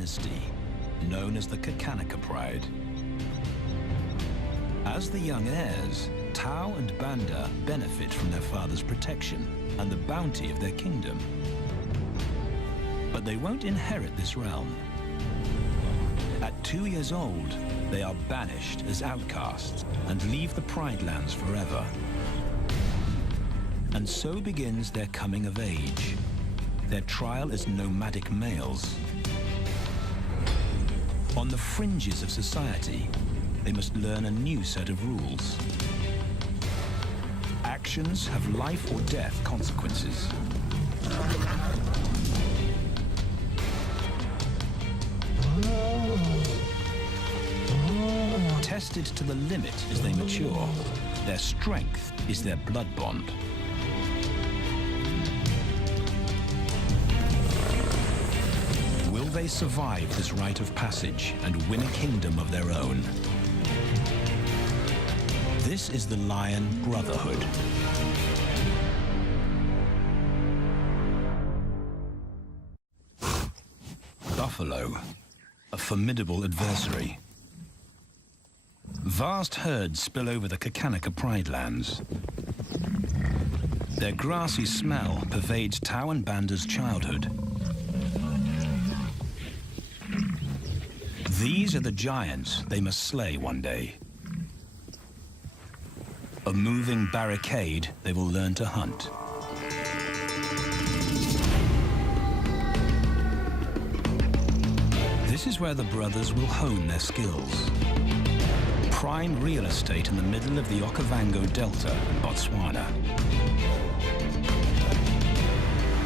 dynasty known as the Kakanaka Pride. As the young heirs, Tau and Banda benefit from their father's protection and the bounty of their kingdom. But they won't inherit this realm. At 2 years old, they are banished as outcasts and leave the Pride Lands forever. And so begins their coming of age, their trial as nomadic males. On the fringes of society, they must learn a new set of rules. Actions have life or death consequences. Tested to the limit as they mature, their strength is their blood bond. Will they survive this rite of passage and win a kingdom of their own? This is the Lion Brotherhood. Buffalo, a formidable adversary. Vast herds spill over the Kakanaka Pride Lands. Their grassy smell pervades Tau and Banda's childhood. These are the giants they must slay one day. A moving barricade they will learn to hunt. This is where the brothers will hone their skills. Prime real estate in the middle of the Okavango Delta in Botswana.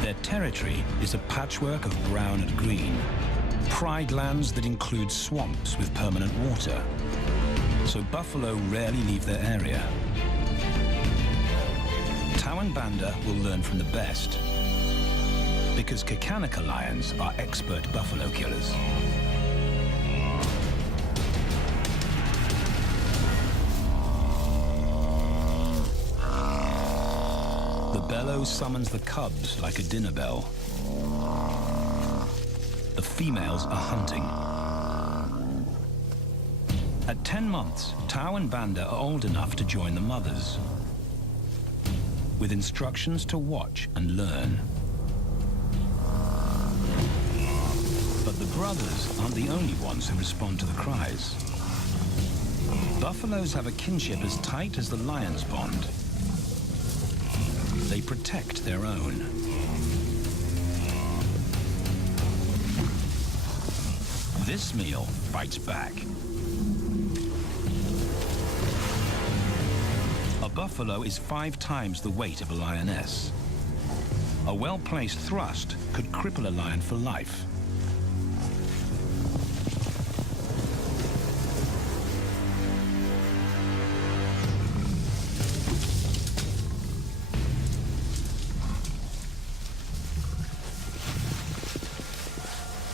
Their territory is a patchwork of brown and green. Pride lands that include swamps with permanent water. So buffalo rarely leave their area. Tau and Banda will learn from the best, because Kakanaka lions are expert buffalo killers. The bellow summons the cubs like a dinner bell. The females are hunting. At 10 months, Tau and Banda are old enough to join the mothers, with instructions to watch and learn. But the brothers aren't the only ones who respond to the cries. Buffaloes have a kinship as tight as the lions bond. They protect their own. This meal fights back. A buffalo is 5 times the weight of a lioness. A well-placed thrust could cripple a lion for life.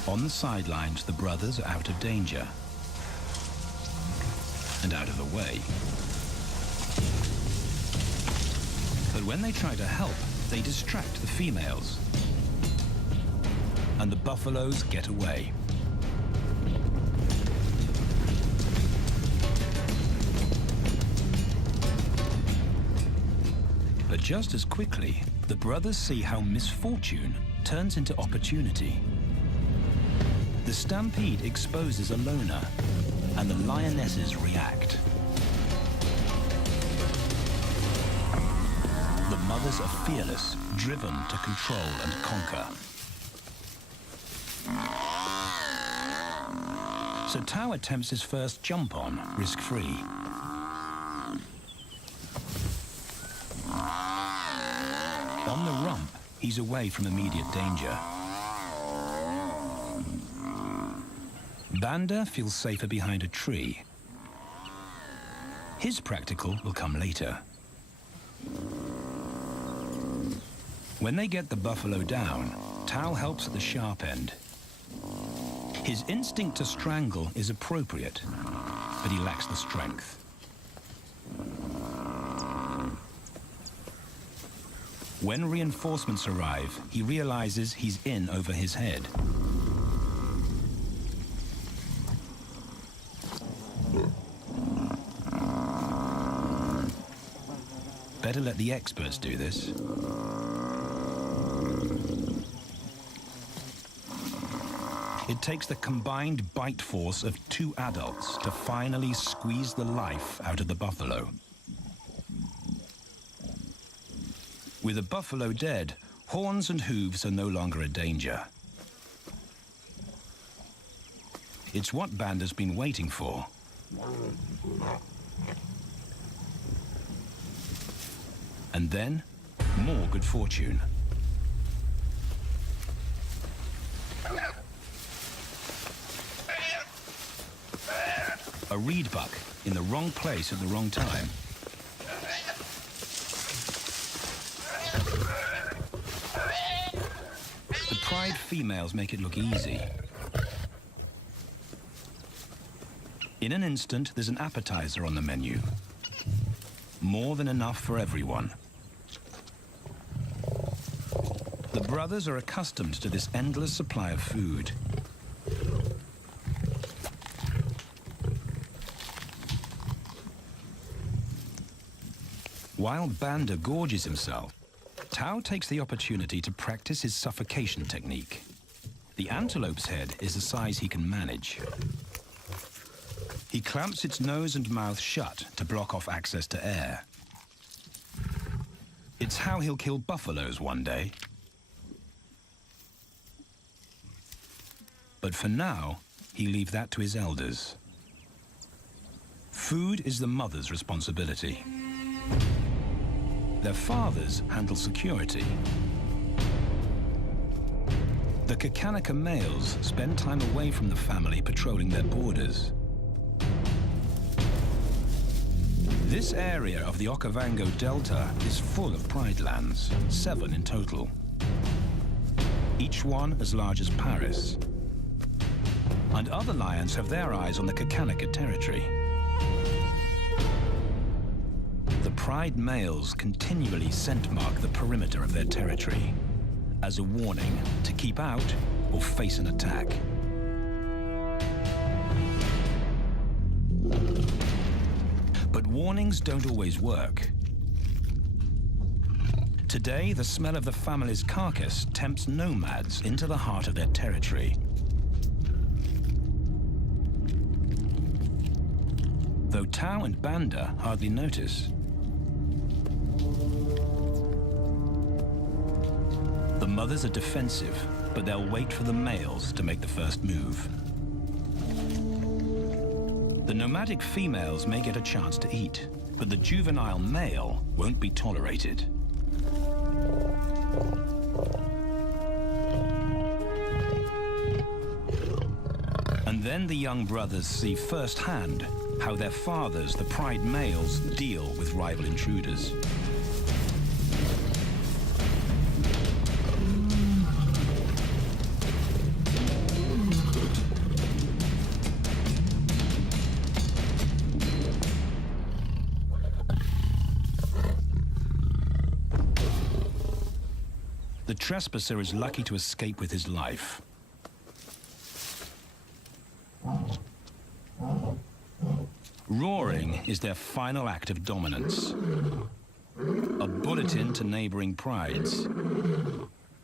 On the sidelines, the brothers are out of danger and out of the way. But when they try to help, they distract the females, and the buffaloes get away. But just as quickly, the brothers see how misfortune turns into opportunity. The stampede exposes a loner, and the lionesses react. The mothers are fearless, driven to control and conquer. So Tau attempts his first jump on, risk-free. On the rump, he's away from immediate danger. Banda feels safer behind a tree. His practical will come later. When they get the buffalo down, Tau helps at the sharp end. His instinct to strangle is appropriate, but he lacks the strength. When reinforcements arrive, he realizes he's in over his head. better let the experts do this. It takes the combined bite force of 2 adults to finally squeeze the life out of the buffalo. With the buffalo dead, horns and hooves are no longer a danger. It's what Banda's been waiting for. And then, more good fortune. A reed buck in the wrong place at the wrong time. The pride females make it look easy. In an instant, there's an appetizer on the menu. More than enough for everyone. The brothers are accustomed to this endless supply of food. While Banda gorges himself, Tao takes the opportunity to practice his suffocation technique. The antelope's head is the size he can manage. He clamps its nose and mouth shut to block off access to air. It's how he'll kill buffaloes one day. But for now, he leaves that to his elders. Food is the mother's responsibility. Their fathers handle security. The Kakanika males spend time away from the family patrolling their borders. This area of the Okavango Delta is full of pride lands, 7 in total. Each one as large as Paris. And other lions have their eyes on the Kakanika territory. The pride males continually scent mark the perimeter of their territory as a warning to keep out or face an attack. But warnings don't always work. Today, the smell of the family's carcass tempts nomads into the heart of their territory. Though Tao and Banda hardly notice. The mothers are defensive, but they'll wait for the males to make the first move. The nomadic females may get a chance to eat, but the juvenile male won't be tolerated. And then the young brothers see firsthand how their fathers, the pride males, deal with rival intruders. The trespasser is lucky to escape with his life. Roaring is their final act of dominance. A bulletin to neighboring prides.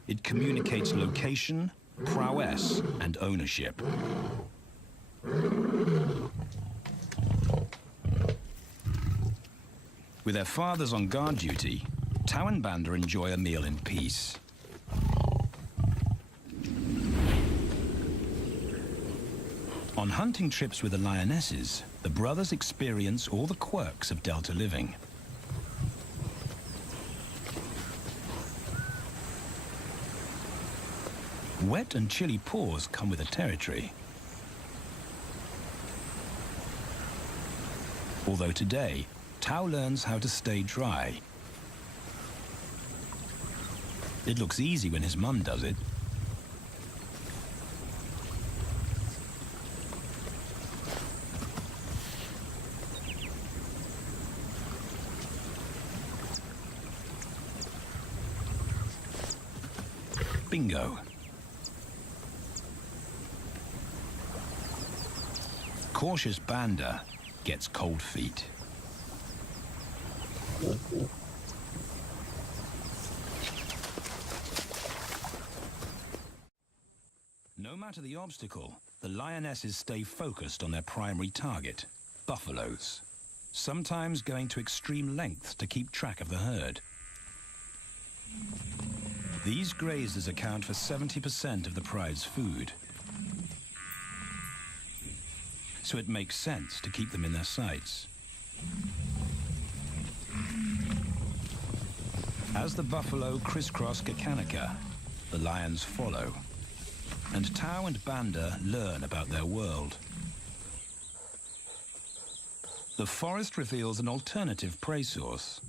It communicates location, prowess, and ownership. With their fathers on guard duty, Tao and Banda enjoy a meal in peace. On hunting trips with the lionesses, the brothers experience all the quirks of Delta living. Wet and chilly paws come with the territory. Although today, Tao learns how to stay dry. It looks easy when his mum does it. Bingo. Cautious Banda gets cold feet. matter the obstacle, the lionesses stay focused on their primary target, buffaloes, sometimes going to extreme lengths to keep track of the herd. These grazers account for 70% of the pride's food, so it makes sense to keep them in their sights. As the buffalo crisscross Kakanika, the lions follow, and Tao and Banda learn about their world. The forest reveals an alternative prey source.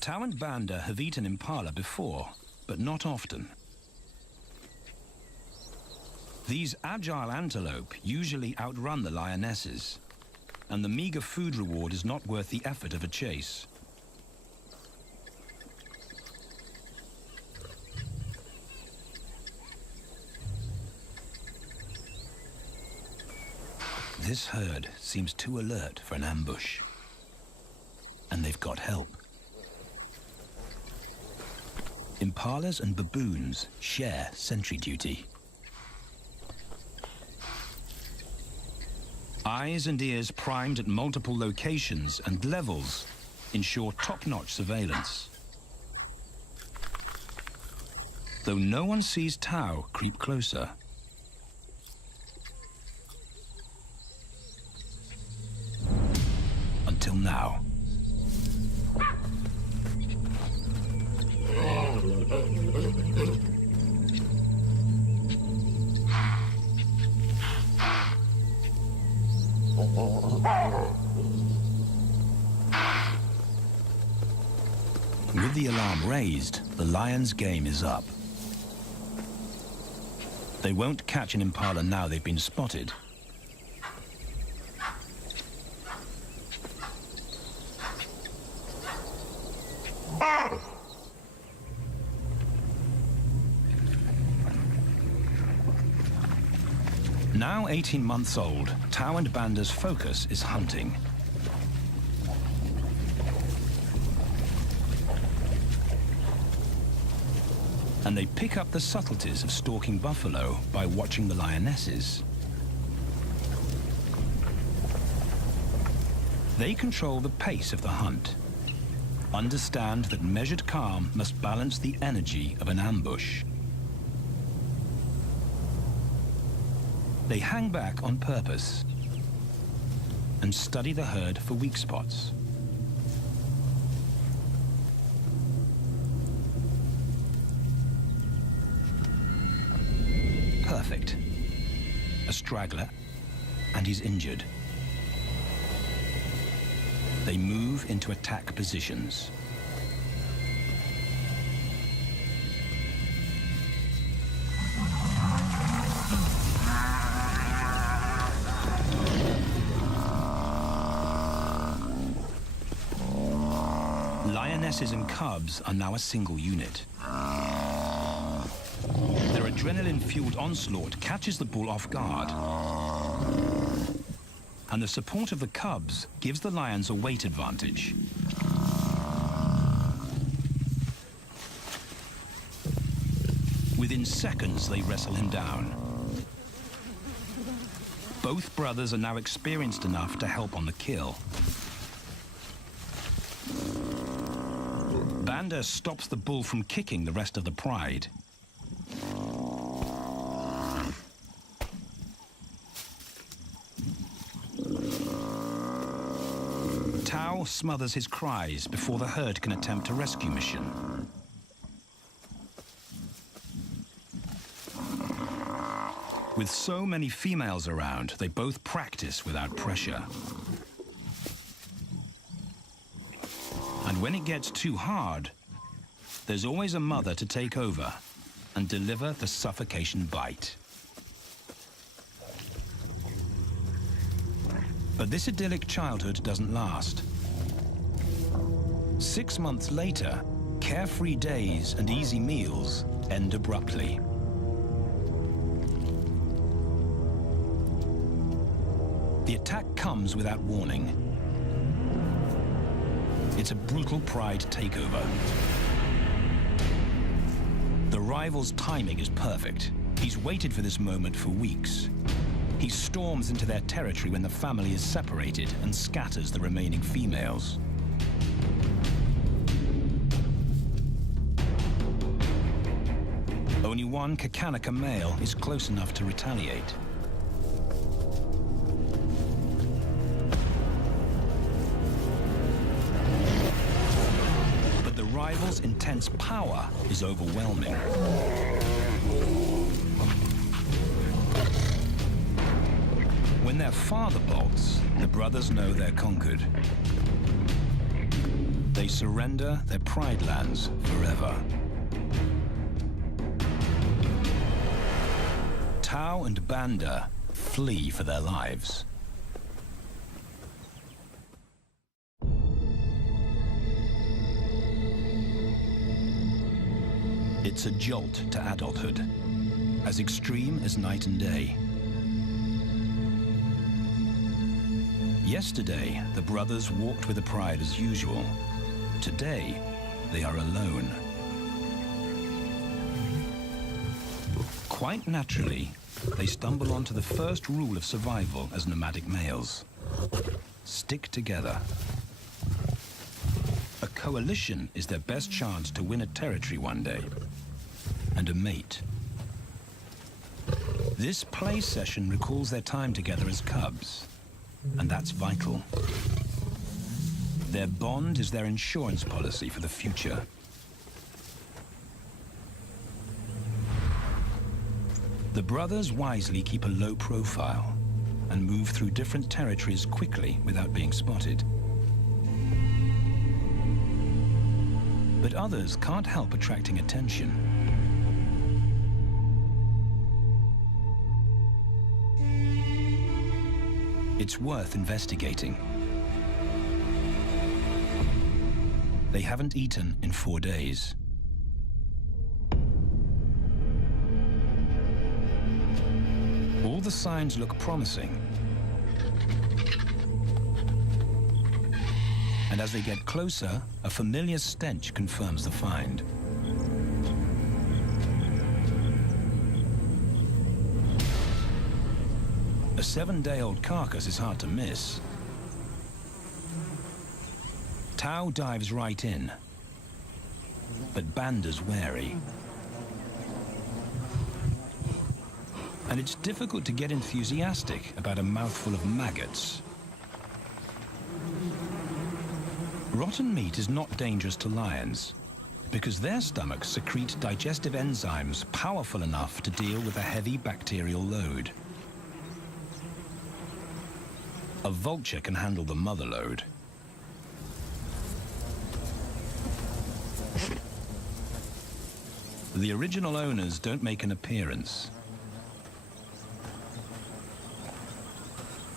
Tao and Banda have eaten impala before, but not often. These agile antelope usually outrun the lionesses, and the meager food reward is not worth the effort of a chase. This herd seems too alert for an ambush, and they've got help. Impalas and baboons share sentry duty. Eyes and ears primed at multiple locations and levels ensure top-notch surveillance. Though no one sees Tao creep closer. Until now. With the alarm raised, the lions' game is up. They won't catch an impala now they've been spotted. Now 18 months old, Tao and Banda's focus is hunting. And they pick up the subtleties of stalking buffalo by watching the lionesses. They control the pace of the hunt, understand that measured calm must balance the energy of an ambush. They hang back on purpose and study the herd for weak spots. Perfect. A straggler, and he's injured. They move into attack positions. Lionesses and cubs are now a single unit. Their adrenaline-fueled onslaught catches the bull off guard. And the support of the cubs gives the lions a weight advantage. Within seconds, they wrestle him down. Both brothers are now experienced enough to help on the kill. Banda stops the bull from kicking the rest of the pride. Tao smothers his cries before the herd can attempt a rescue mission. With so many females around, they both practice without pressure. And when it gets too hard, there's always a mother to take over and deliver the suffocation bite. But this idyllic childhood doesn't last. 6 months later, carefree days and easy meals end abruptly. The attack comes without warning. It's a brutal pride takeover. The rival's timing is perfect. He's waited for this moment for weeks. He storms into their territory when the family is separated and scatters the remaining females. Only one Kakanika male is close enough to retaliate. But the rival's intense power is overwhelming. When their father bolts, the brothers know they're conquered. They surrender their pride lands forever. Tao and Banda flee for their lives. It's a jolt to adulthood, as extreme as night and day. Yesterday, the brothers walked with the pride as usual. Today, they are alone. Quite naturally, they stumble onto the first rule of survival as nomadic males. Stick together. A coalition is their best chance to win a territory one day, and a mate. This play session recalls their time together as cubs, and that's vital. Their bond is their insurance policy for the future. The brothers wisely keep a low profile and move through different territories quickly without being spotted. But others can't help attracting attention. It's worth investigating. They haven't eaten in 4 days. All the signs look promising. And as they get closer, a familiar stench confirms the find. A 7-day-old carcass is hard to miss. Tao dives right in, but Banda's wary. And it's difficult to get enthusiastic about a mouthful of maggots. Rotten meat is not dangerous to lions, because their stomachs secrete digestive enzymes powerful enough to deal with a heavy bacterial load. A vulture can handle the mother load. The original owners don't make an appearance.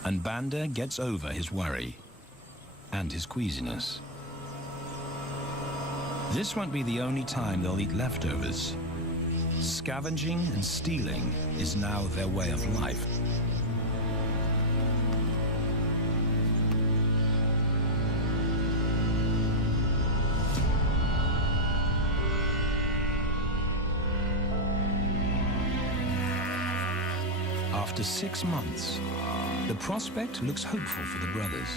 And Banda gets over his worry and his queasiness. This won't be the only time they'll eat leftovers. Scavenging and stealing is now their way of life. After 6 months, the prospect looks hopeful for the brothers.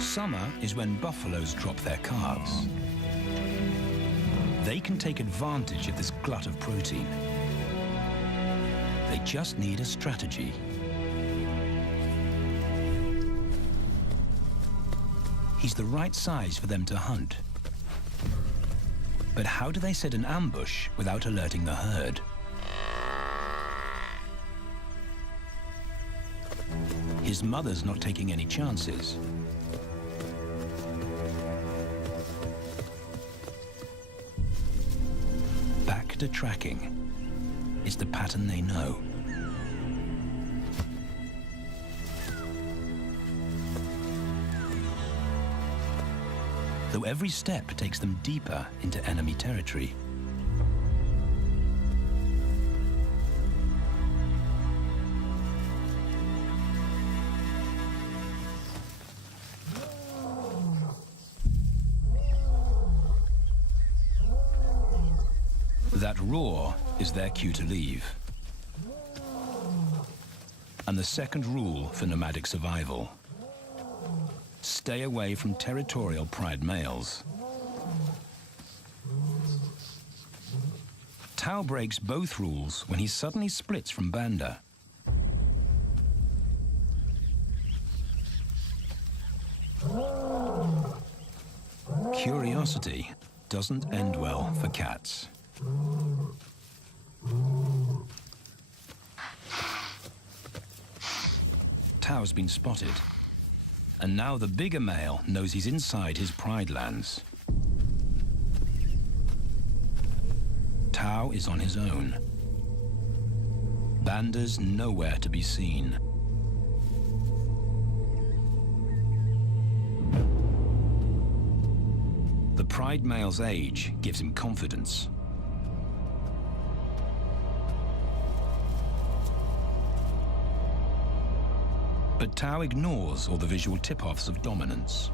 Summer is when buffaloes drop their calves. They can take advantage of this glut of protein. They just need a strategy. He's the right size for them to hunt. But how do they set an ambush without alerting the herd? His mother's not taking any chances. Back to tracking. It's the pattern they know. Though every step takes them deeper into enemy territory. That roar is their cue to leave. And the second rule for nomadic survival: stay away from territorial pride males. Tao breaks both rules when he suddenly splits from Banda. Curiosity doesn't end well for cats. Tao's been spotted, and now the bigger male knows he's inside his pride lands. Tao is on his own. Banda's nowhere to be seen. The pride male's age gives him confidence. But Tao ignores all the visual tip-offs of dominance.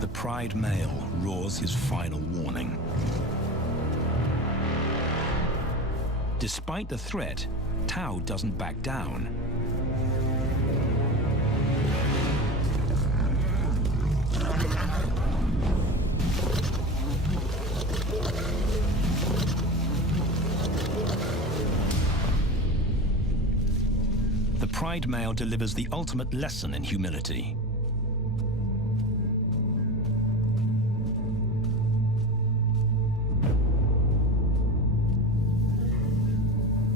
The pride male roars his final warning. Despite the threat, Tao doesn't back down. The pride male delivers the ultimate lesson in humility.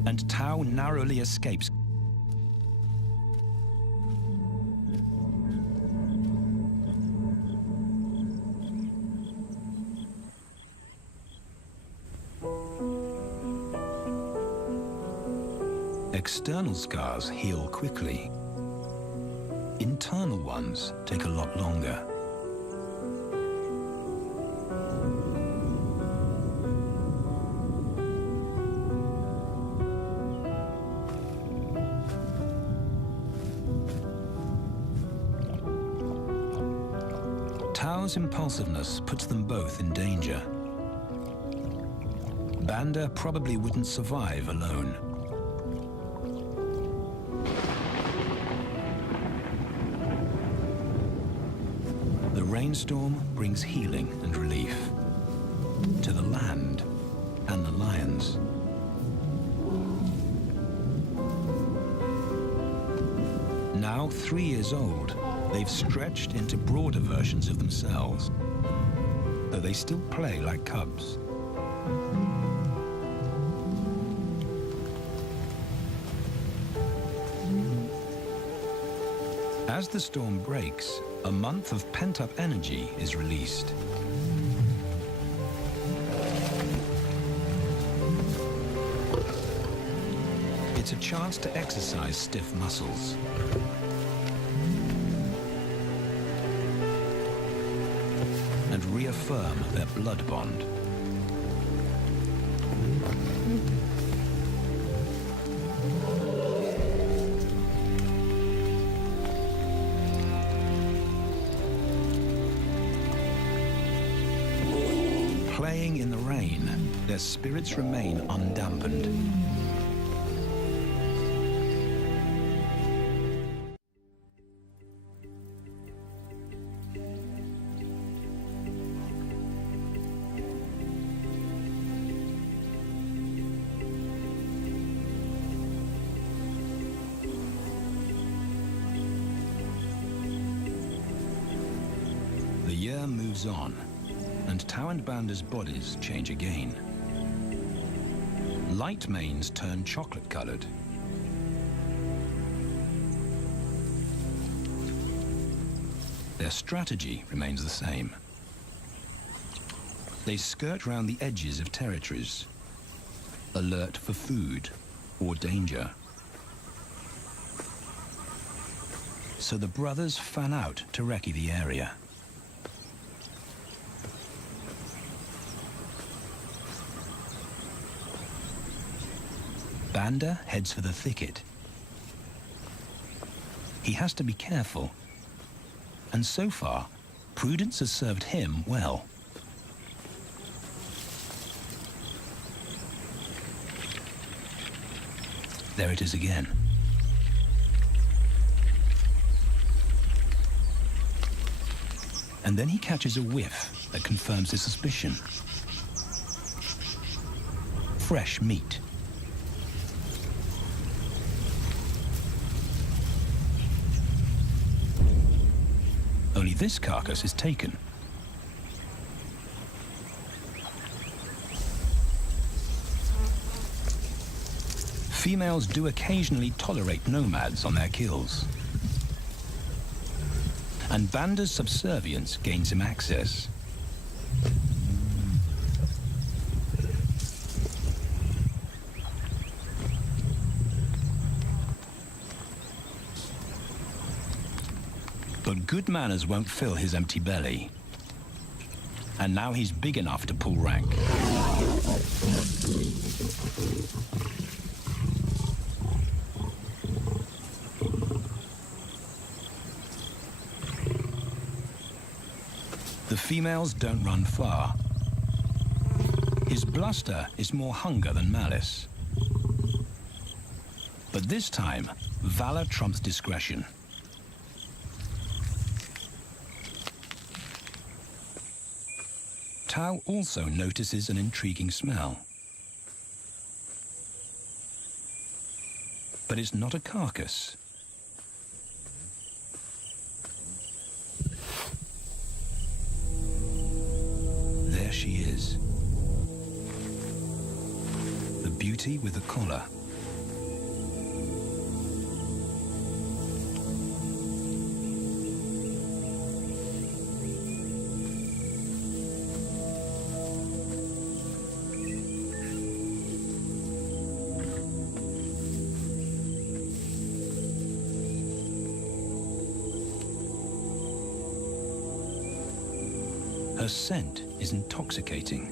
And Tao narrowly escapes. External scars heal quickly. Internal ones take a lot longer. Tao's impulsiveness puts them both in danger. Banda probably wouldn't survive alone. The rainstorm brings healing and relief to the land and the lions. Now 3 years old, they've stretched into broader versions of themselves, though they still play like cubs. As the storm breaks, a month of pent-up energy is released. It's a chance to exercise stiff muscles. And reaffirm their blood bond. Playing in the rain, their spirits remain undampened. The year moves on, and Tao and Banda's bodies change again. Light manes turn chocolate-colored. Their strategy remains the same. They skirt round the edges of territories, alert for food or danger. So the brothers fan out to recce the area. Banda heads for the thicket. He has to be careful. And so far, prudence has served him well. There it is again. And then he catches a whiff that confirms his suspicion. Fresh meat. Only this carcass is taken. Females do occasionally tolerate nomads on their kills. And Banda's subservience gains him access. But good manners won't fill his empty belly. And now he's big enough to pull rank. The females don't run far. His bluster is more hunger than malice. But this time, valor trumps discretion. Tao also notices an intriguing smell. But it's not a carcass. There she is. The beauty with the collar. Her scent is intoxicating.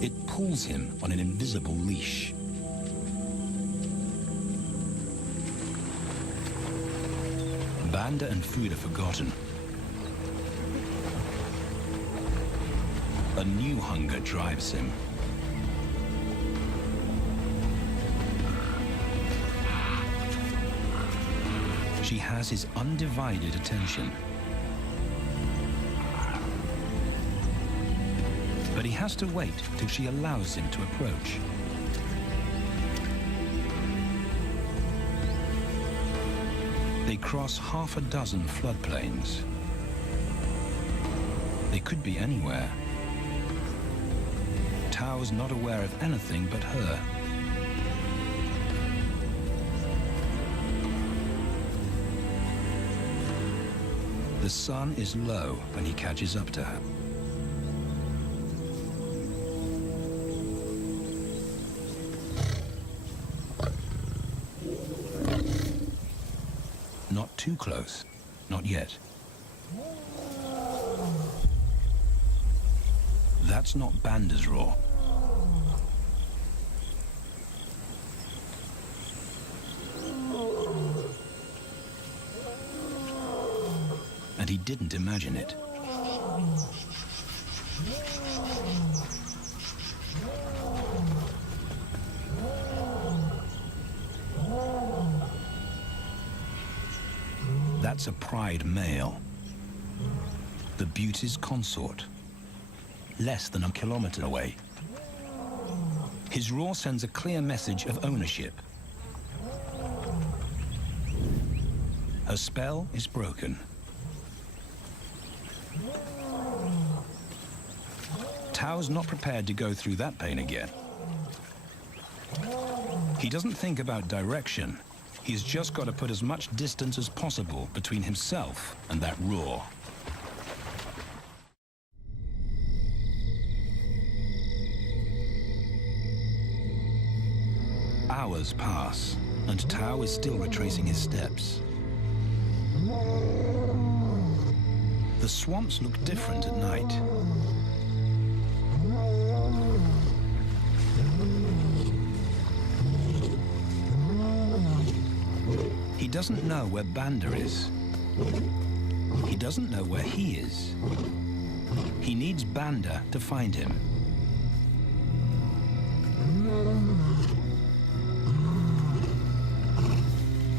It pulls him on an invisible leash. Banda and food are forgotten. A new hunger drives him. She has his undivided attention. But he has to wait till she allows him to approach. They cross half a dozen floodplains. They could be anywhere. Tao's not aware of anything but her. The sun is low when he catches up to her. Not too close, not yet. That's not Banda's roar. And he didn't imagine it. That's a pride male. The beauty's consort. Less than a kilometer away. His roar sends a clear message of ownership. Her spell is broken. Tao's not prepared to go through that pain again. He doesn't think about direction. He's just got to put as much distance as possible between himself and that roar. Hours pass, and Tao is still retracing his steps. The swamps look different at night. He doesn't know where Banda is. He doesn't know where he is. He needs Banda to find him.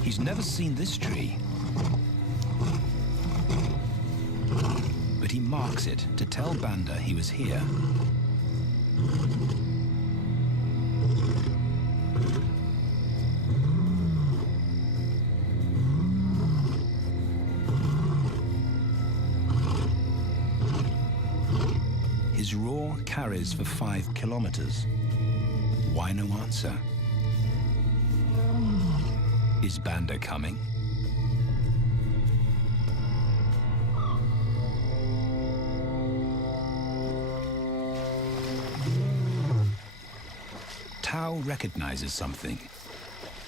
He's never seen this tree, but he marks it to tell Banda he was here. His roar carries for 5 kilometers. Why no answer? Is Banda coming? Tao recognizes something.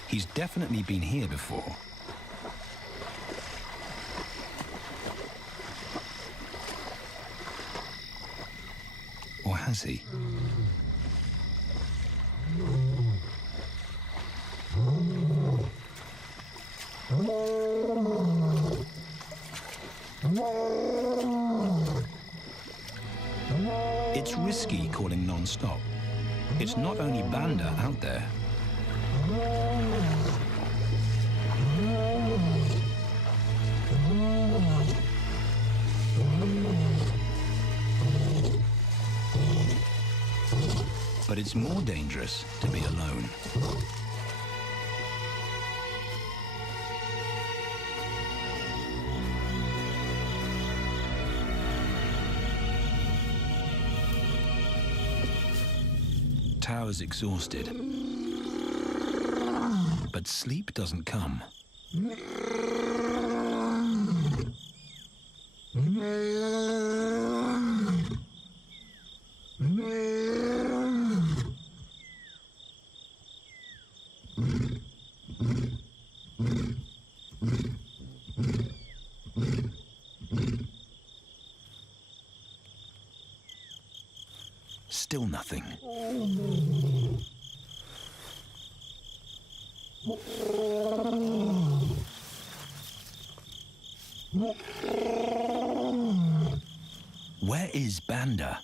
He's definitely been here before. Or has he? It's risky calling non-stop. It's not only Banda out there. But it's more dangerous to be alone. Tao is exhausted, but sleep doesn't come. Still nothing. Where is Banda?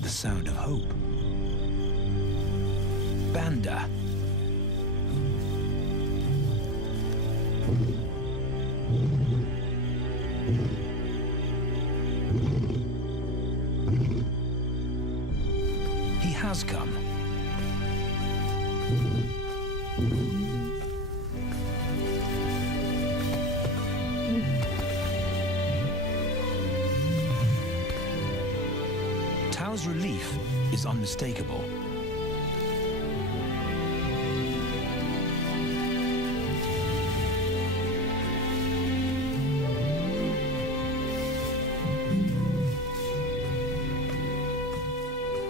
The sound of hope. Banda. He has come. Tao's relief is unmistakable.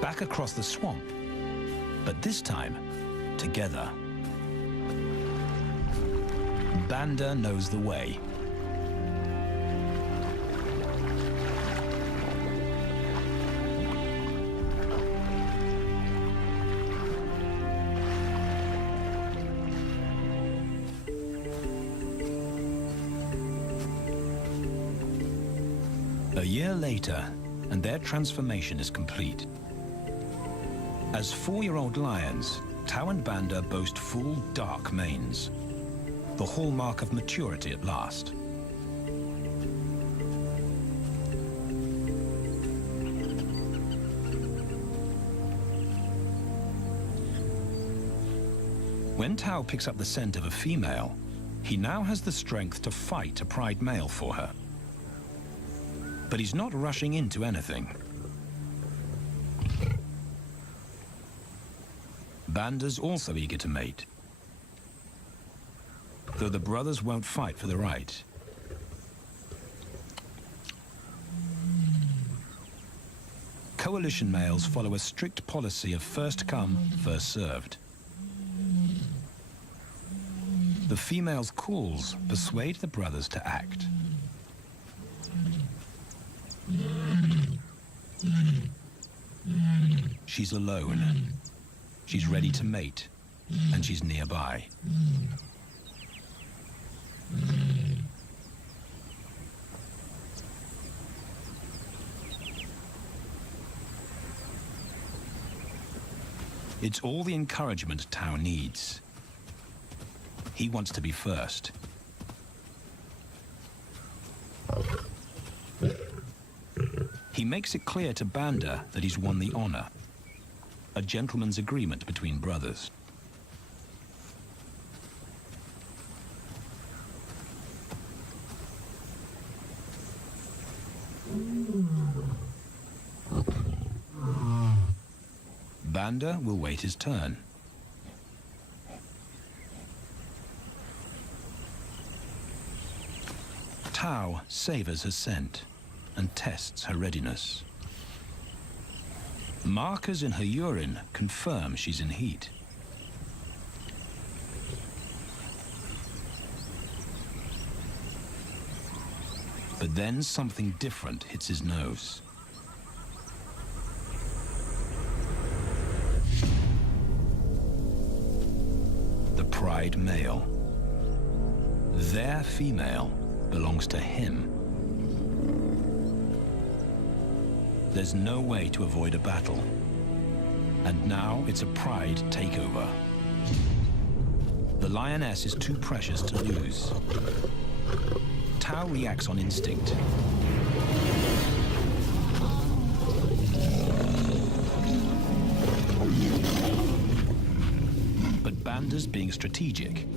Back across the swamp, but this time, together. Banda knows the way. A year later, and their transformation is complete. As 4-year-old lions, Tao and Banda boast full, dark manes, the hallmark of maturity at last. When Tao picks up the scent of a female, he now has the strength to fight a pride male for her. But he's not rushing into anything. Banda's also eager to mate, though the brothers won't fight for the right. Coalition males follow a strict policy of first come, first served. The female's calls persuade the brothers to act. She's alone. She's ready to mate, and she's nearby. It's all the encouragement Tao needs. He wants to be first. He makes it clear to Banda that he's won the honor, a gentleman's agreement between brothers. Banda will wait his turn. Tao savors her scent and tests her readiness. Markers in her urine confirm she's in heat. But then something different hits his nose. The pride male. Their female belongs to him. There's no way to avoid a battle. And now it's a pride takeover. The lioness is too precious to lose. Tao reacts on instinct. But Banda's being strategic.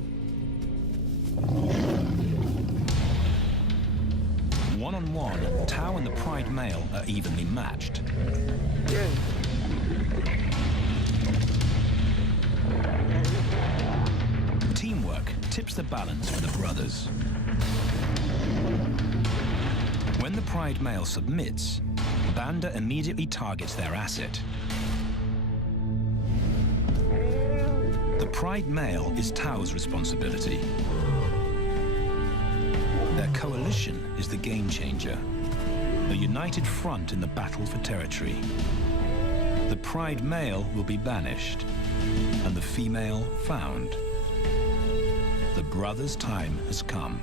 One-on-one, Tao and the pride male are evenly matched. Teamwork tips the balance for the brothers. When the pride male submits, Banda immediately targets their asset. The pride male is Tao's responsibility. Their coalition is the game changer, a united front in the battle for territory. The pride male will be banished, and the female found. The brothers' time has come.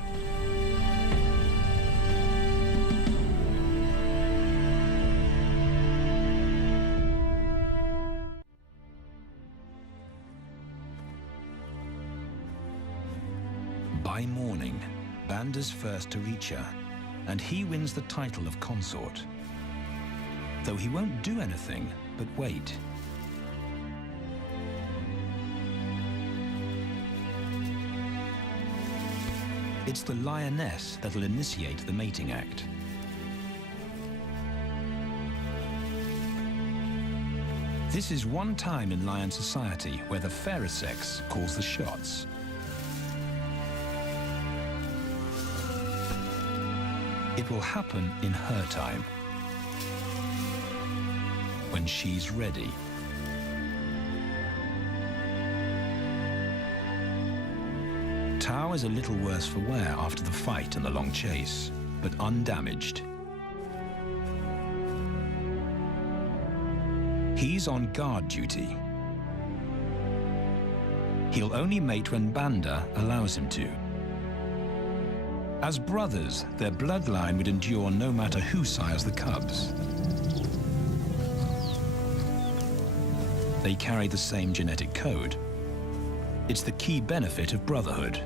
By morning, Banda's first to reach her, and he wins the title of consort. Though he won't do anything but wait. It's the lioness that'll initiate the mating act. This is one time in lion society where the fairer sex calls the shots. It will happen in her time, when she's ready. Tao is a little worse for wear after the fight and the long chase, but undamaged. He's on guard duty. He'll only mate when Banda allows him to. As brothers, their bloodline would endure no matter who sires the cubs. They carry the same genetic code. It's the key benefit of brotherhood.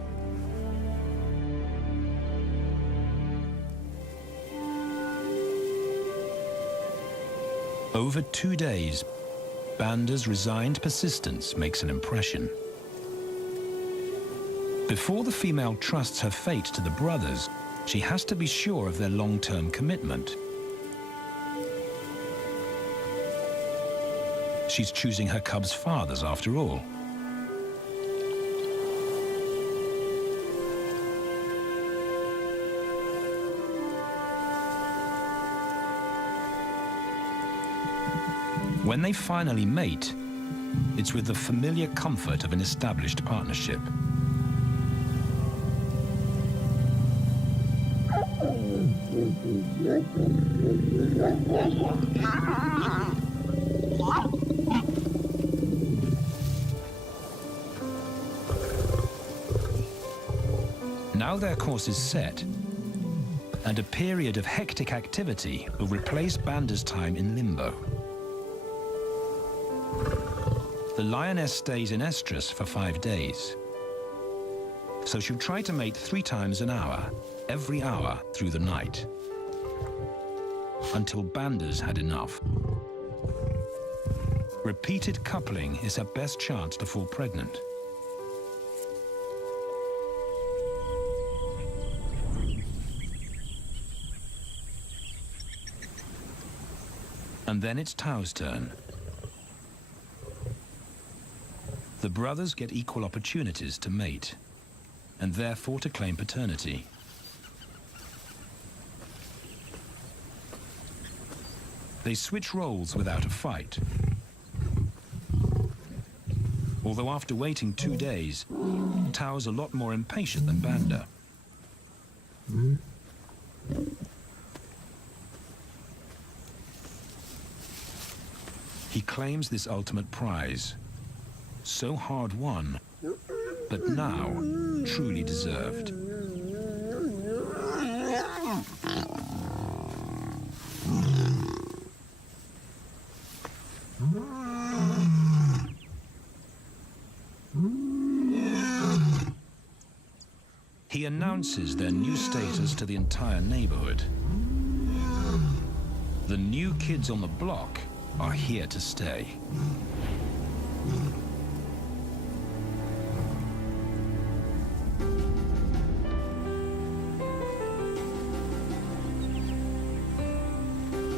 Over 2 days, Banda's resigned persistence makes an impression. Before the female trusts her fate to the brothers, she has to be sure of their long-term commitment. She's choosing her cubs' fathers after all. When they finally mate, it's with the familiar comfort of an established partnership. Now their course is set, and a period of hectic activity will replace Banda's time in limbo. The lioness stays in estrus for 5 days, so she'll try to mate 3 times an hour, every hour through the night, until Banda's had enough. Repeated coupling is her best chance to fall pregnant. And then it's Tau's turn. The brothers get equal opportunities to mate, and therefore to claim paternity. They switch roles without a fight. Although after waiting 2 days, Tau's a lot more impatient than Banda. He claims this ultimate prize, so hard won, but now truly deserved. He announces their new status to the entire neighborhood. The new kids on the block are here to stay.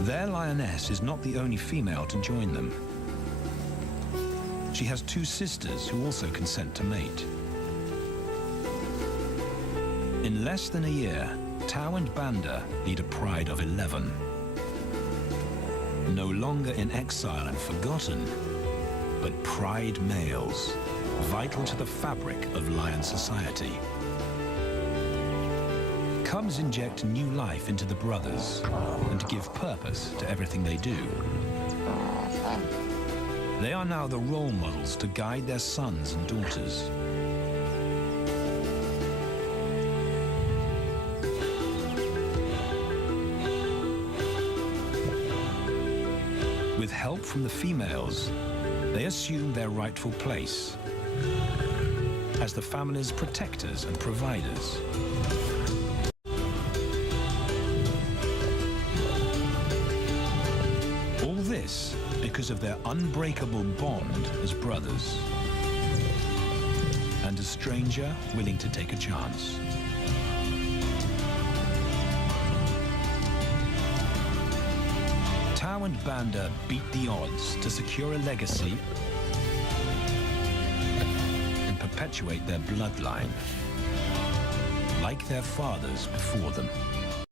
Their lioness is not the only female to join them. She has 2 sisters who also consent to mate. In less than a year, Tau and Banda lead a pride of 11. No longer in exile and forgotten, but pride males, vital to the fabric of lion society. Cubs inject new life into the brothers and give purpose to everything they do. They are now the role models to guide their sons and daughters. With help from the females, they assume their rightful place as the family's protectors and providers. All this because of their unbreakable bond as brothers, and a stranger willing to take a chance. Tau and Banda beat the odds to secure a legacy and perpetuate their bloodline, like their fathers before them.